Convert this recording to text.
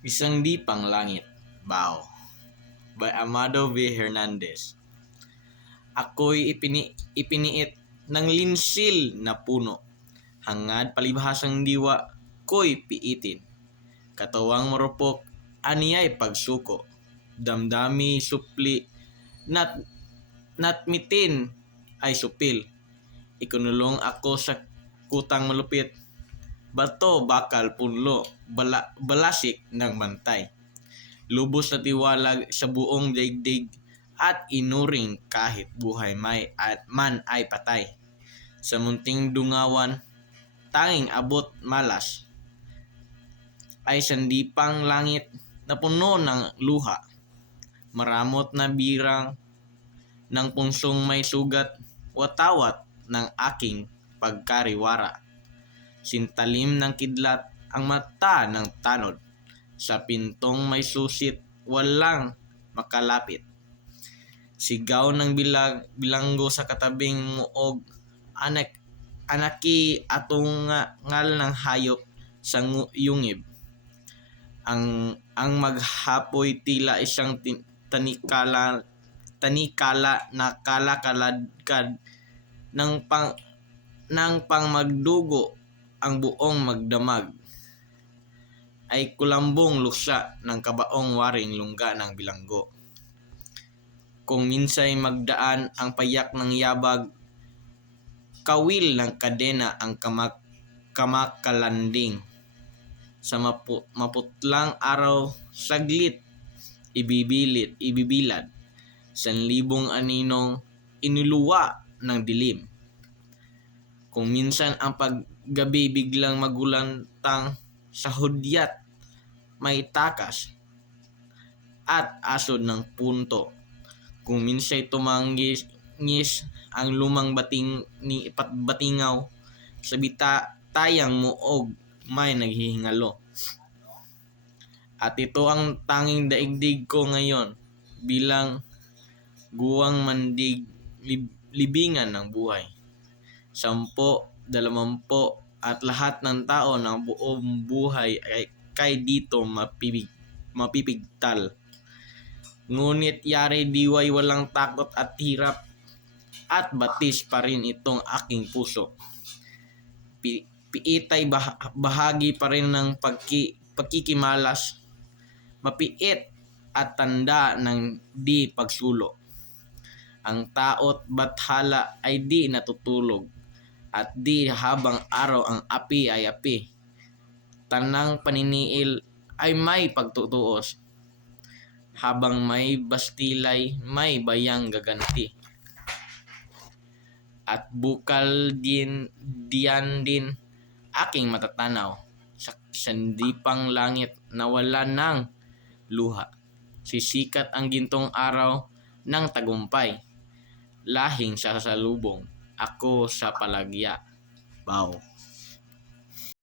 Isang di pang langit, Bao by Amado V. Hernandez. Ako'y ipini, ipiniit ng linsil na puno. Hangad palibhasang diwa, ko'y piitin. Katawang marupok, aniyay pagsuko. Damdami supli, nat, natmitin ay supil. Ikunulong ako sa kutang malupit. Bato bakal punlo, bala, balasik ng bantay. Lubos na tiwalag sa buong daigdig at inuring kahit buhay may at man ay patay. Sa munting dungawan, tanging abot malas ay sandipang langit na puno ng luha. Maramot na birang ng punsong may sugat, watawat ng aking pagkariwara. Sintalim ng kidlat ang mata ng tanod. Sa pintong may susit, walang makalapit. Sigaw ng bilag, bilanggo sa katabing muog, anak, anaki atong nga- ngal ng hayop sa yungib. Ang ang maghapoy tila isang tin- tanikala tanikala na kalakaladkad ng pang ng pang magdugo ang buong magdamag ay kulambong luksa ng kabaong waring lungga ng bilanggo. Kung minsay magdaan ang payak ng yabag, kawil ng kadena ang kamak kamakalanding. Sa mapu, maputlang araw, saglit, ibibilit, ibibilad. Sanlibong aninong inuluwa ng dilim. Kung minsan ang paggabi biglang magulantang sa hudyat may takas at asod ng punto. Kung minsay tumanggis ang lumang bating ni batingaw sa bita tayang muog may naghihingalo. At ito ang tanging daigdig ko ngayon bilang guwang mandig lib- libingan ng buhay. Sampo, dalamampo, at lahat ng tao ng buong buhay ay kay dito mapibig, mapipigtal. Ngunit yari diway walang takot at hirap at batis pa rin itong aking puso. Pi, piitay bah- bahagi pa rin ng pagki, pagkikimalas, mapiit at tanda ng di pagsulo. Ang taot bathala ay di natutulog at di habang araw ang api ay api. Tanang paniniil ay may pagtutuos. Habang may bastilay, may bayang gaganti. At bukal din diyan din aking matatanaw sa sandipang langit na wala ng luha. Sisikat ang gintong araw ng tagumpay. Lahing sa salubong, ako sa palagya. Bow.